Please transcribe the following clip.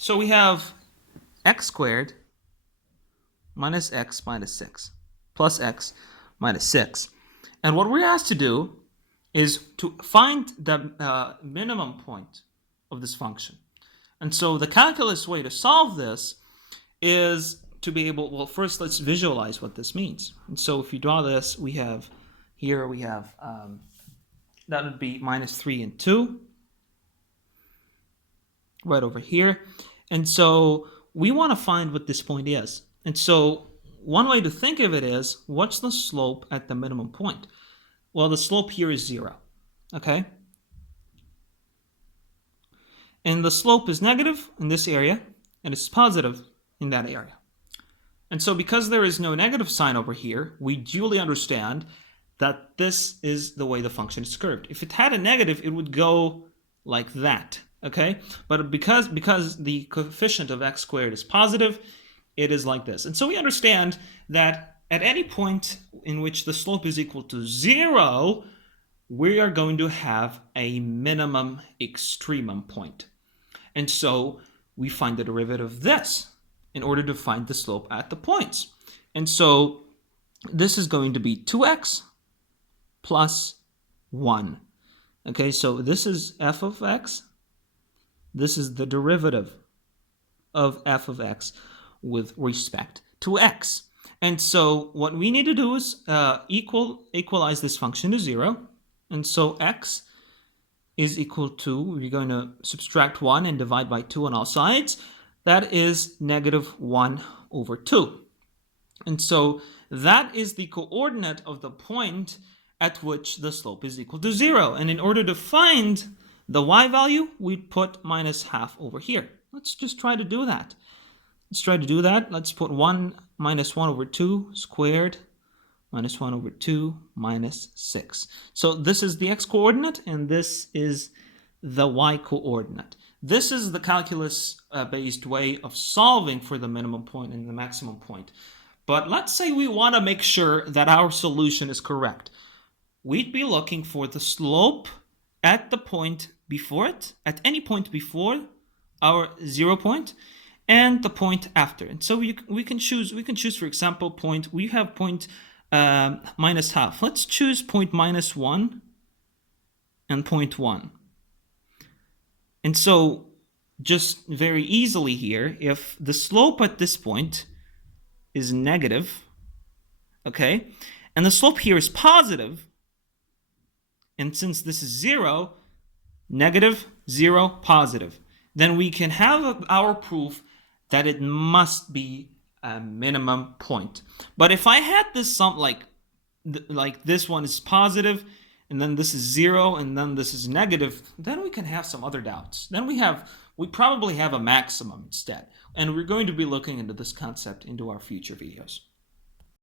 So we have x squared minus x minus 6 plus x minus 6. And what we're asked to do is to find the minimum point of this function. And so the calculus way to solve this is to be able, well, first let's visualize what this means. And so if you draw this, we have that would be minus 3 and 2 right over here. And so we want to find what this point is. And so one way to think of it is, what's the slope at the minimum point? Well, the slope here is 0, okay? And the slope is negative in this area, and it's positive in that area. And so because there is no negative sign over here, we duly understand that this is the way the function is curved. If it had a negative, it would go like that, okay? But because the coefficient of x squared is positive, it is like this. And so we understand that at any point in which the slope is equal to 0, we are going to have a minimum extremum point. And so we find the derivative of this in order to find the slope at the points. And so this is going to be 2x plus 1. Okay, so this is f of x. This is the derivative of f of x with respect to x. And so what we need to do is equalize this function to 0. And so x is equal to, we're going to subtract 1 and divide by 2 on all sides. That is negative 1 over 2. And so that is the coordinate of the point at which the slope is equal to 0. And in order to find the y value, we put minus half over here. Let's just try to do that. Let's put 1 minus 1 over 2 squared minus 1 over 2 minus 6. So this is the x coordinate, and this is the y coordinate. This is the calculus-based way of solving for the minimum point and the maximum point. But let's say we want to make sure that our solution is correct. We'd be looking for the slope at the point before it, at any point before our 0 point, and the point after. And so we can choose, for example, point, we have point minus half. Let's choose point minus 1 and point 1. And so just very easily here, if the slope at this point is negative, okay, and the slope here is positive, and since this is 0, negative, 0, positive, then we can have our proof that it must be a minimum point. But if I had this sum like this one is positive, and then this is 0, and then this is negative, then we can have some other doubts. Then we probably have a maximum instead. And we're going to be looking into this concept into our future videos.